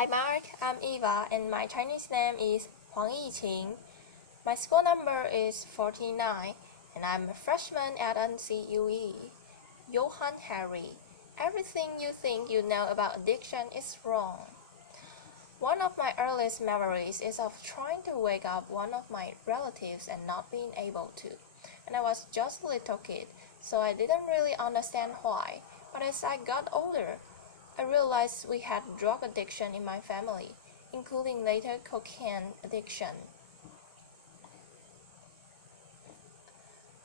Hi Mark, I'm Eva and my Chinese name is Huang Yiqing. My school number is 49 and I'm a freshman at NCUE. Johann Harry, everything you think you know about addiction is wrong. One of my earliest memories is of trying to wake up one of my relatives and not being able to. And I was just a little kid, so I didn't really understand why. But as I got older, I realized we had drug addiction in my family, including later cocaine addiction.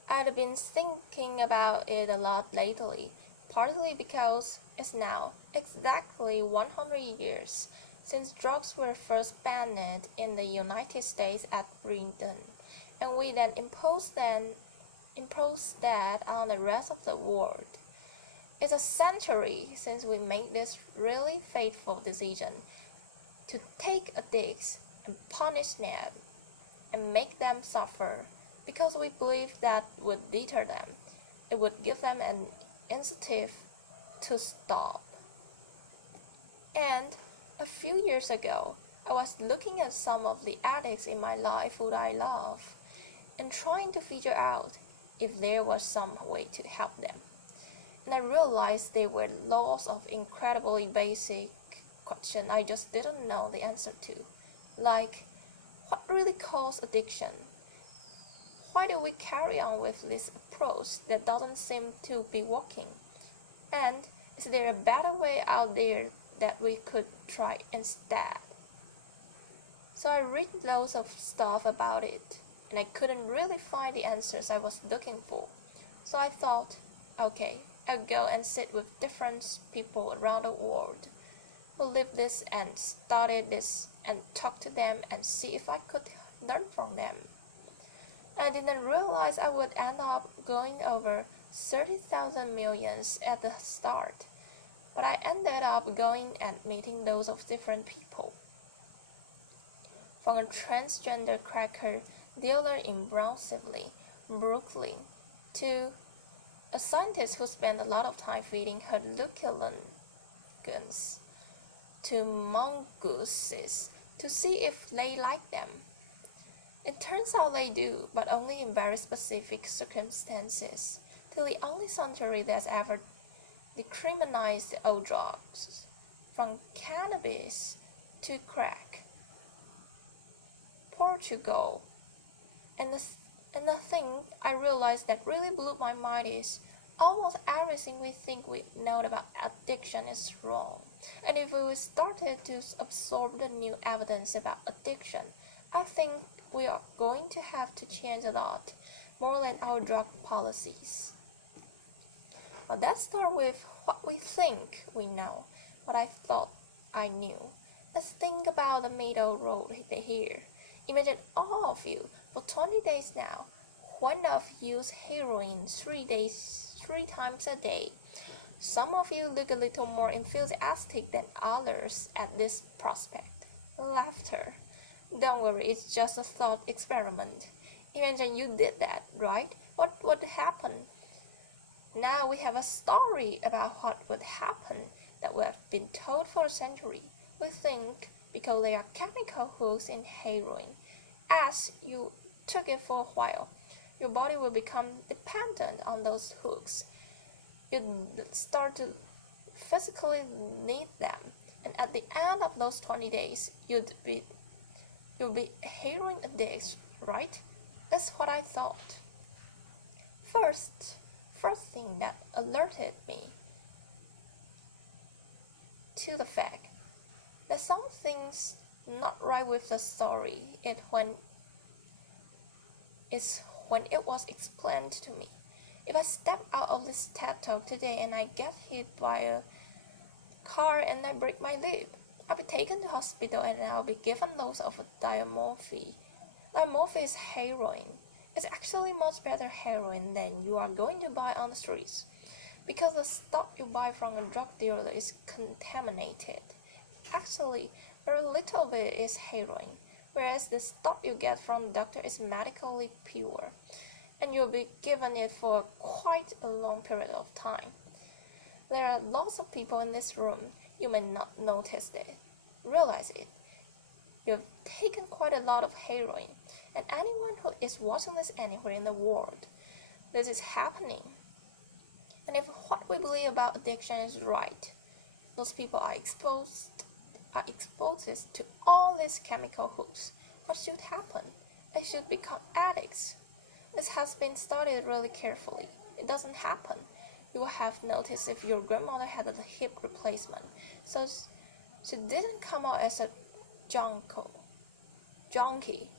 I'd been thinking about it a lot lately, partly because it's now exactly 100 years since drugs were first banned in the United States at Britain, and we then imposed that on the rest of the world. It's a century since we made this really fateful decision to take addicts and punish them and make them suffer because we believed that would deter them. It would give them an incentive to stop. And a few years ago, I was looking at some of the addicts in my life who I love and trying to figure out if there was some way to help them. And I realized there were lots of incredibly basic questions I just didn't know the answer to. Like, what really causes addiction? Why do we carry on with this approach that doesn't seem to be working? And is there a better way out there that we could try instead? So I read loads of stuff about it, and I couldn't really find the answers I was looking for. So I thought, okay, I'll go and sit with different people around the world who lived this and studied this and talk to them and see if I could learn from them. I didn't realize I would end up going over 30,000 millions at the start, but I ended up going and meeting loads of different people. From a transgender cracker dealer in Brownsville, Brooklyn, to a scientist who spent a lot of time feeding hallucinogenics to mongooses to see if they like them. It turns out they do, but only in very specific circumstances, till the only country that's ever decriminalized all drugs, from cannabis to crack, Portugal. And the thing I realized that really blew my mind is almost everything we think we know about addiction is wrong. And if we started to absorb the new evidence about addiction, I think we are going to have to change a lot more than our drug policies. But let's start with what we think we know, what I thought I knew. Let's think about the middle road here. Imagine all of you for 20 days now. One of you use heroin 3 times a day. Some of you look a little more enthusiastic than others at this prospect. Laughter. Don't worry, it's just a thought experiment. Imagine you did that, right? What would happen? Now we have a story about what would happen that we have been told for a century. We think because there are chemical hooks in heroin, as you took it for a while, your body will become dependent on those hooks. You start to physically need them, and at the end of those 20 days, you'll be heroin addicts, right? That's what I thought. First thing that alerted me to the fact that something's not right with the story is when it was explained to me. If I step out of this TED Talk today and I get hit by a car and I break my lip, I'll be taken to hospital and I'll be given loads of diamorphine. Diamorphine is heroin. It's actually much better heroin than you are going to buy on the streets, because the stuff you buy from a drug dealer is contaminated. Actually, very little of it is heroin, whereas the stuff you get from the doctor is medically pure, and you'll be given it for quite a long period of time. There are lots of people in this room, you may not notice it, realize it. You've taken quite a lot of heroin, and anyone who is watching this anywhere in the world, this is happening. And if what we believe about addiction is right, those people are exposed to all these chemical hooks. What should happen? They should become addicts. This has been studied really carefully. It doesn't happen. You will have noticed if your grandmother had a hip replacement, so she didn't come out as a junkie.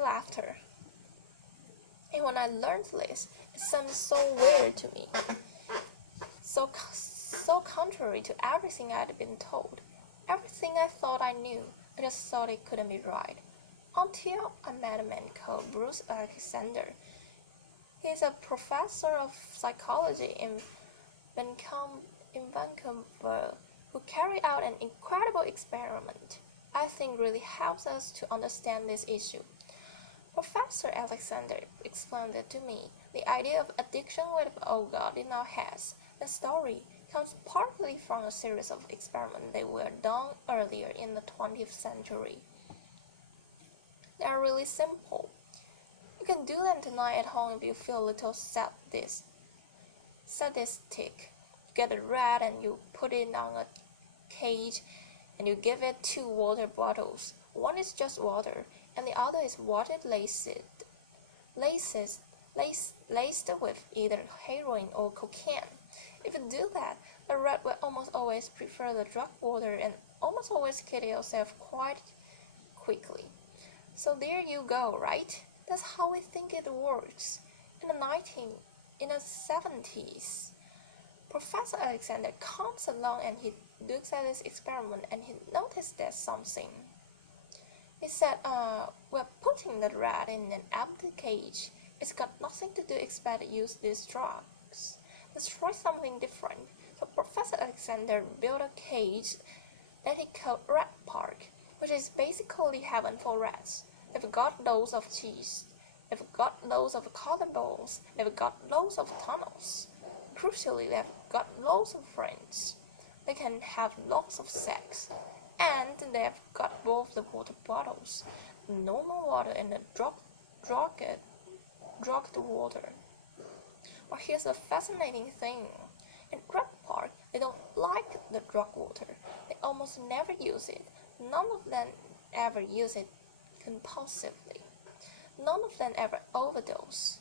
Laughter. And when I learned this, it sounded so weird to me, so contrary to everything I'd been told, everything I thought I knew. I just thought it couldn't be right. Until I met a man called Bruce Alexander. He's a professor of psychology in Vancouver who carried out an incredible experiment I think really helps us to understand this issue. Professor Alexander explained it to me. The idea of addiction with oh God in our heads. The story comes partly from a series of experiments that were done earlier in the 20th century. They are really simple. You can do them tonight at home if you feel a little sadistic. You get a rat and you put it on a cage and you give it 2 water bottles. One is just water and the other is water laced with either heroin or cocaine. If you do that, the rat will almost always prefer the drug water and almost always kill yourself quite quickly. So there you go, right? That's how we think it works. In the 70s, Professor Alexander comes along and he looks at this experiment and he noticed there's something. He said, we're putting the rat in an empty cage. It's got nothing to do except use these drugs. Let's try something different. So Professor Alexander built a cage that he called Rat Park, which is basically heaven for rats. They've got loads of cheese. They've got loads of collarbones. They've got loads of tunnels. Crucially, they've got loads of friends. They can have lots of sex. And they've got both the water bottles, the normal water and the drugged water. But here's the fascinating thing. In Rat Park, they don't like the drug water. They almost never use it. None of them ever use it compulsively. None of them ever overdose.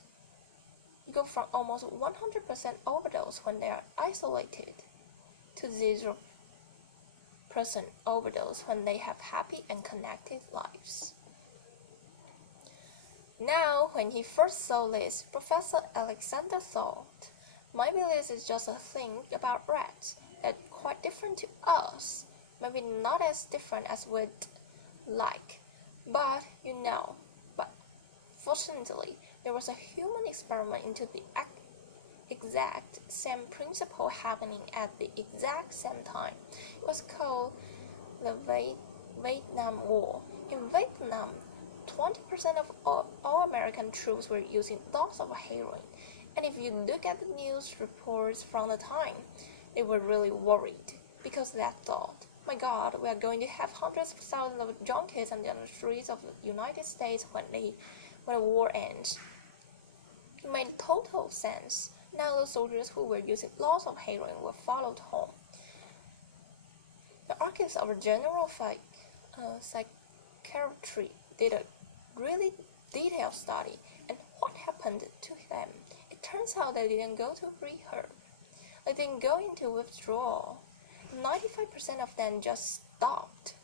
You go from almost 100% overdose when they are isolated to 0% overdose when they have happy and connected lives. Now, when he first saw this, Professor Alexander thought, maybe this is just a thing about rats that's quite different to us. Maybe not as different as we'd like, but fortunately, there was a human experiment into the exact same principle happening at the exact same time. It was called the Vietnam War. In Vietnam, 20% of all American troops were using lots of heroin. And if you look at the news reports from the time, they were really worried because they thought, my God, we are going to have hundreds of thousands of junkies on the streets of the United States when the war ends. It made total sense. Now the soldiers who were using lots of heroin were followed home. The archives of General Psychiatry did a really detailed study, and what happened to them? It turns out they didn't go to rehab. They didn't go into withdrawal. 95% of them just stopped.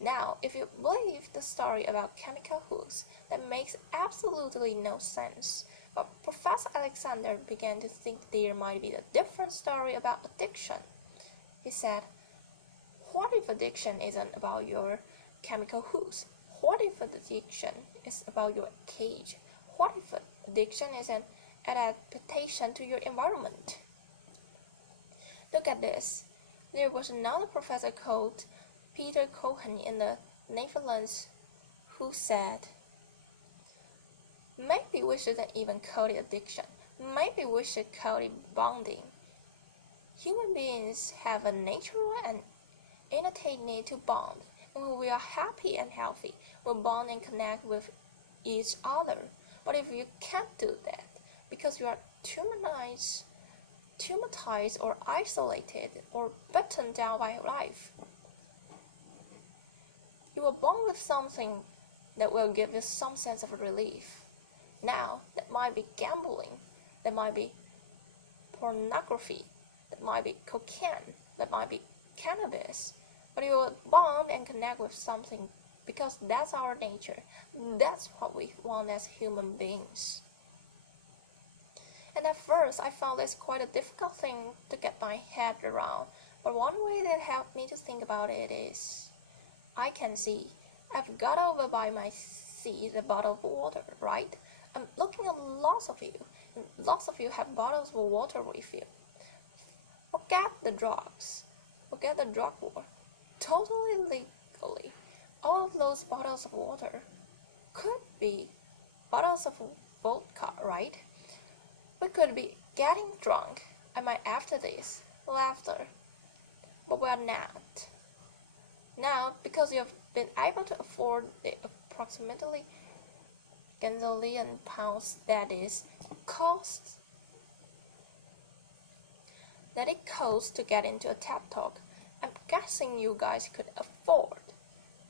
Now, if you believe the story about chemical hooks, that makes absolutely no sense. But Professor Alexander began to think there might be a different story about addiction. He said, what if addiction isn't about your chemical hooks? What if addiction is about your cage? What if addiction is an adaptation to your environment? Look at this. There was another professor called Peter Johann in the Netherlands who said, maybe we shouldn't even call it addiction. Maybe we should call it bonding. Human beings have a natural and innate need to bond, and when we are happy and healthy, we bond and connect with each other. But if you can't do that because you are traumatized or isolated or beaten down by life, you will bond with something that will give you some sense of relief. Now, that might be gambling, that might be pornography, that might be cocaine, that might be cannabis, but you will bond and connect with something because that's our nature. That's what we want as human beings. And at first, I found this quite a difficult thing to get my head around, but one way that helped me to think about it is I can see. I've got over by my seat a bottle of water, right? I'm looking at lots of you, and lots of you have bottles of water with you. Forget the drugs. Forget the drug war. Totally legally, all of those bottles of water could be bottles of vodka, right? We could be getting drunk. I might after this, laughter. But we're not. Now, because you've been able to afford the approximately gazillion pounds that it costs to get into a TED Talk, I'm guessing you guys could afford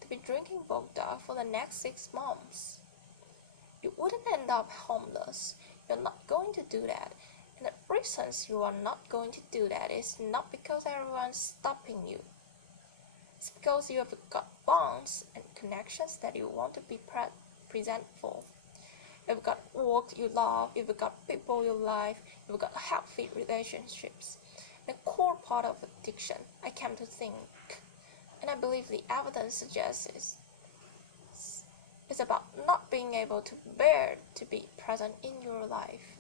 to be drinking vodka for the next 6 months. You wouldn't end up homeless. You're not going to do that. And the reasons you are not going to do that is not because everyone's stopping you. It's because you have got bonds and connections that you want to be present for. You've got work you love, you've got people you like, you've got healthy relationships. The core part of addiction, I came to think, and I believe the evidence suggests is about not being able to bear to be present in your life.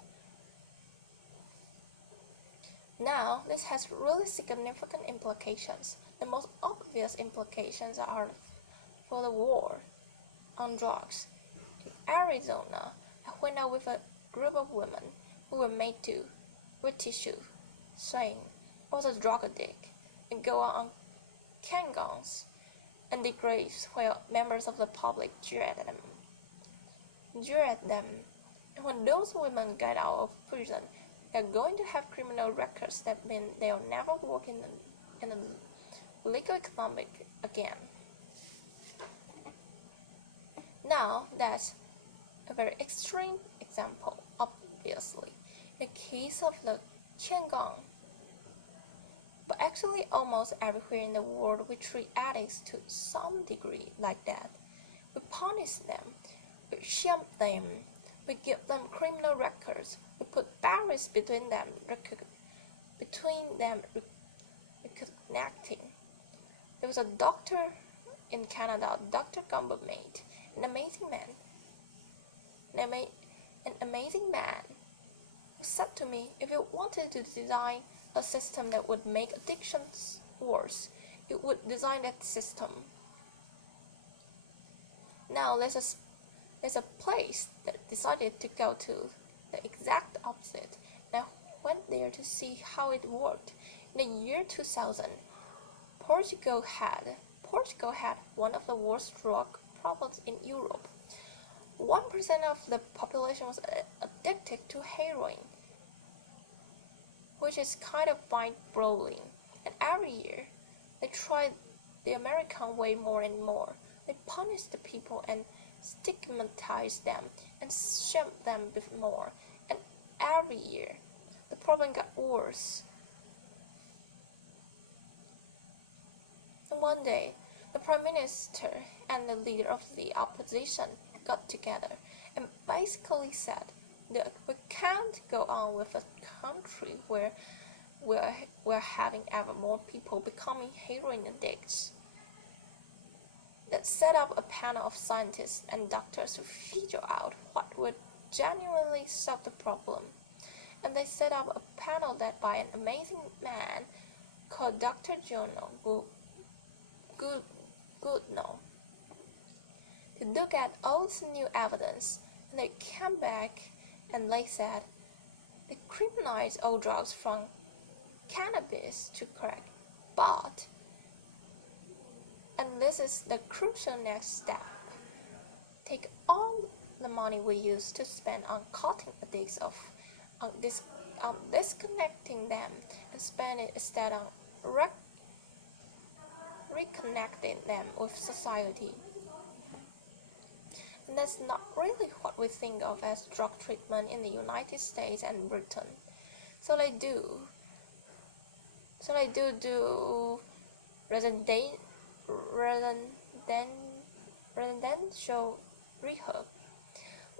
Now, this has really significant implications. The most obvious implications are for the war on drugs. In Arizona, I went out with a group of women who were made to with tissue, saying I was a drug addict, and go on canyons and the graves where members of the public jeered at them. And when those women get out of prison, they're going to have criminal records that mean they'll never work in a legal economic again. Now, that's a very extreme example, obviously, in the case of the Qigong. But actually, almost everywhere in the world, we treat addicts to some degree like that. We punish them, we shame them, we give them criminal records, we put barriers between them reconnecting. There was a doctor in Canada, Dr. Gumbo made an amazing man who said to me, if you wanted to design a system that would make addictions worse, it would design that system. Now there's a place that decided to go to the exact opposite, and I went there to see how it worked. In the year 2000, Portugal had one of the worst drug problems in Europe. 1% of the population was addicted to heroin, which is kind of mind-blowing. And every year, they tried the American way more and more. They punished the people and stigmatized them and shamed them more. And every year, the problem got worse. And one day, the Prime Minister and the leader of the opposition got together and basically said that we can't go on with a country where we're having ever more people becoming heroin addicts. That set up a panel of scientists and doctors to figure out what would genuinely solve the problem. And they set up a panel led by an amazing man called Dr. Johann Goodnow to look at all this new evidence, and they came back and they said they criminalized all drugs from cannabis to crack, but this is the crucial next step. Take all the money we used to spend on cutting addicts off, on disconnecting them, and spend it instead on reconnecting them with society. And that's not really what we think of as drug treatment in the United States and Britain. So they do residential rehab.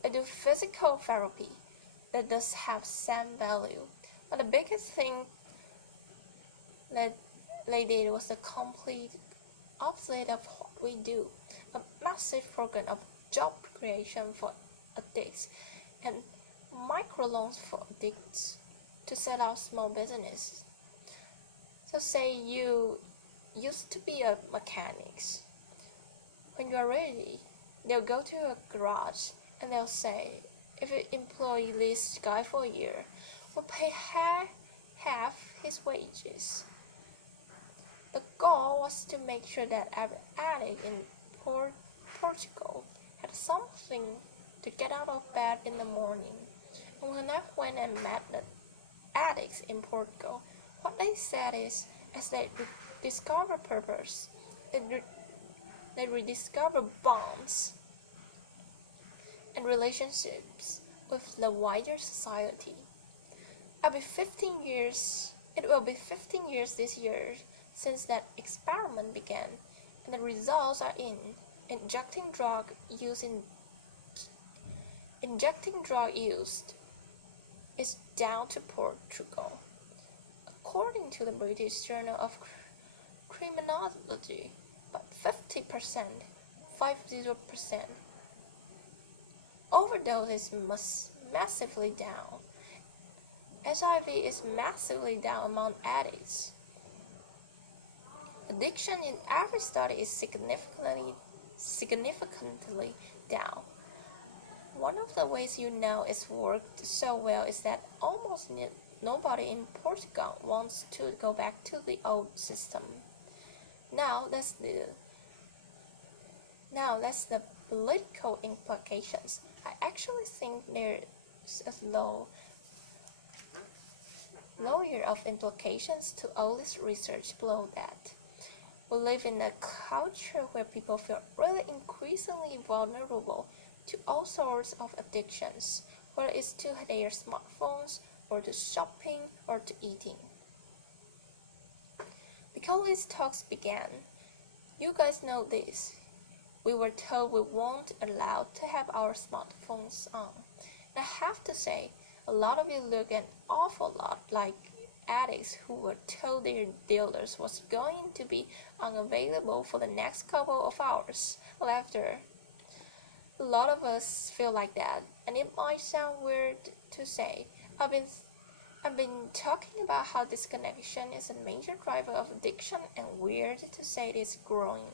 They do physical therapy that does have some value. But the biggest thing that they did was the complete opposite of what we do. A massive program of job creation for addicts and microloans for addicts to set up small business. So say you used to be a mechanic. When you are ready, they'll go to a garage and they'll say, if you employ this guy for a year, we'll pay half his wages. The goal was to make sure that every addict in Portugal had something to get out of bed in the morning. And when I went and met the addicts in Portugal, what they said is, as they discover purpose, they rediscover bonds and relationships with the wider society. It will be 15 years this year since that experiment began, and the results are in. Injecting drug use is down to Portugal. According to the British Journal of Criminology, but 50%. Overdose is massively down. HIV is massively down among addicts. Addiction in every study is significantly down. One of the ways you know it's worked so well is that almost nobody in Portugal wants to go back to the old system. Now that's the political implications. I actually think there's a layer of implications to all this research below that. We live in a culture where people feel really increasingly vulnerable to all sorts of addictions, whether it's to their smartphones, or to shopping, or to eating. Because these talks began, you guys know this. We were told we weren't allowed to have our smartphones on. And I have to say, a lot of you look an awful lot like addicts who were told their dealers was going to be unavailable for the next couple of hours. Laughter. A lot of us feel like that, and it might sound weird to say. I've been talking about how disconnection is a major driver of addiction, and weird to say it is growing.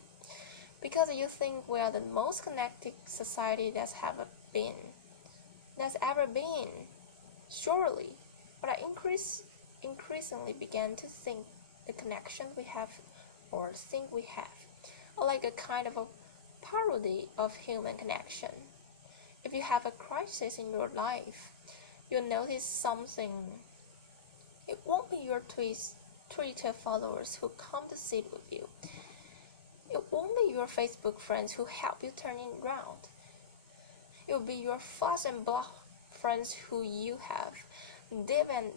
Because you think we are the most connected society that's ever been. Surely. But I increasingly began to think the connections we have or think we have are like a kind of a parody of human connection. If you have a crisis in your life, you'll notice something. It won't be your Twitter followers who come to sit with you. It won't be your Facebook friends who help you turn it around. It will be your fuzz and block friends who you have deep and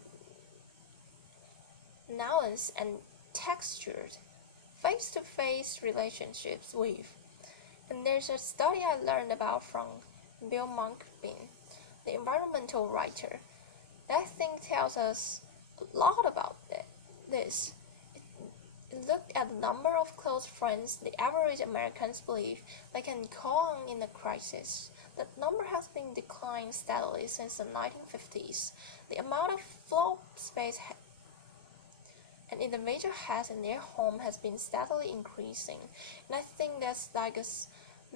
nuanced and textured face-to-face relationships with. And there's a study I learned about from Bill Monkbin, the environmental writer, that I think tells us a lot about this. It looked at the number of close friends the average Americans believe they can call on in a crisis. That number has been declining steadily since the 1950s. The amount of floor space an individual has in their home has been steadily increasing, and I think that's like a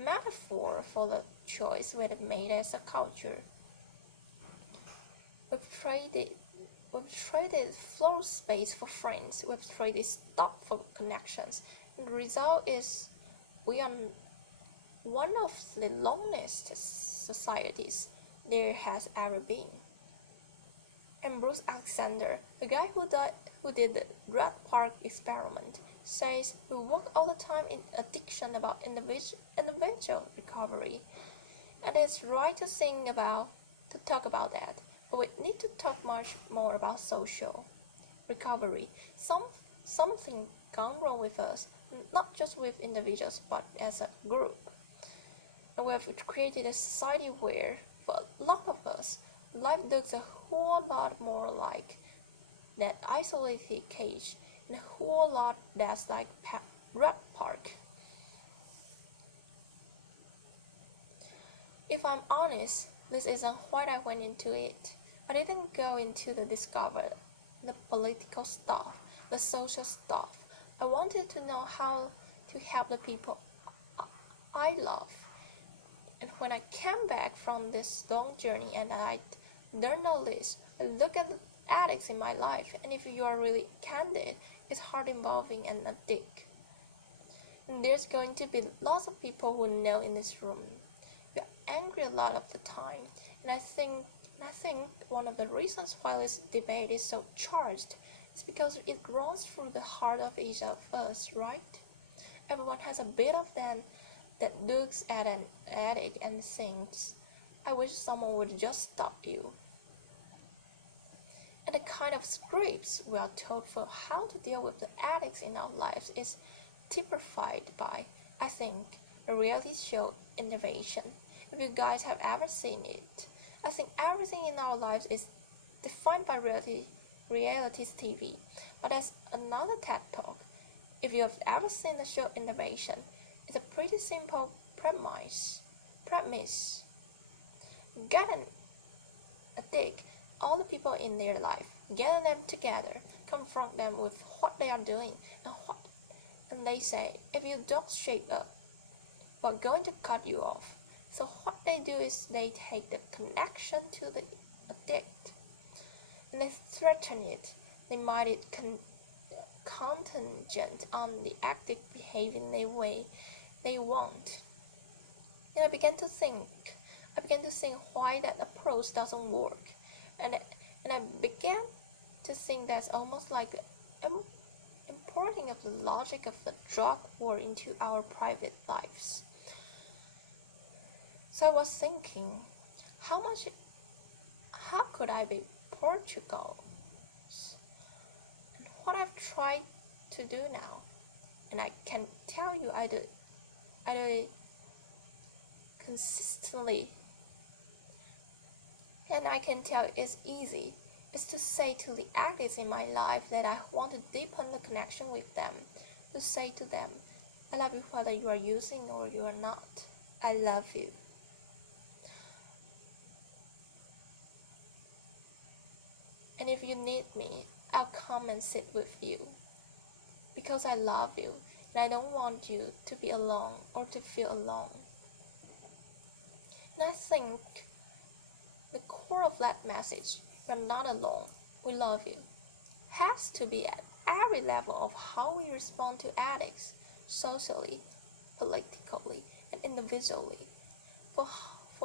metaphor for the choice we've made as a culture. We've traded floor space for friends. We've traded stuff for connections, and the result is we are one of the loneliest societies there has ever been. And Bruce Alexander, the guy who did the Rat Park experiment, says we work all the time in addiction about individual recovery. And it's right to talk about that, but we need to talk much more about social recovery. Something gone wrong with us, not just with individuals, but as a group. And we have created a society where, for a lot of us, life looks a whole lot more like that isolated cage, and a whole lot that's like Rat Park. If I'm honest, this isn't why I went into it. I didn't go into the the political stuff, the social stuff. I wanted to know how to help the people I love. And when I came back from this long journey and I learned all this, I look at the addicts in my life, and if you are really candid, it's hard involving an addict. And there's going to be lots of people who know in this room. We are angry a lot of the time, and I think one of the reasons why this debate is so charged is because it runs through the heart of each of us, right? Everyone has a bit of them that looks at an addict and thinks, I wish someone would just stop you. And the kind of scripts we are told for how to deal with the addicts in our lives is typified by, I think, a reality show Innovation. If you guys have ever seen it, I think everything in our lives is defined by reality's TV. But that's another TED Talk. If you have ever seen the show Innovation, it's a pretty simple premise. Get a dig all the people in their life, gather them together, confront them with what they are doing and they say, if you don't shape up, we're going to cut you off. So what they do is they take the connection to the addict and they threaten it. They might it contingent on the addict behaving the way they want. And I began to think why that approach doesn't work. And I began to think that's almost like importing of the logic of the drug war into our private lives. So I was thinking, how could I be Portugal? And what I've tried to do now, and I can tell you I do it consistently, and I can tell it's easy, is to say to the addicts in my life that I want to deepen the connection with them, to say to them, I love you whether you are using or you are not. I love you. And if you need me, I'll come and sit with you. Because I love you, and I don't want you to be alone or to feel alone. And I think the core of that message, you're not alone, we love you, has to be at every level of how we respond to addicts, socially, politically, and individually. For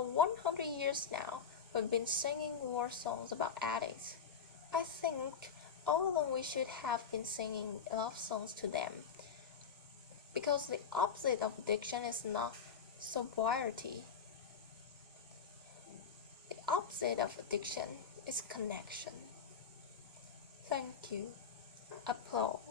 100 years now, we've been singing war songs about addicts. I think all along we should have been singing love songs to them. Because the opposite of addiction is not sobriety. The opposite of addiction is connection. Thank you. Applause.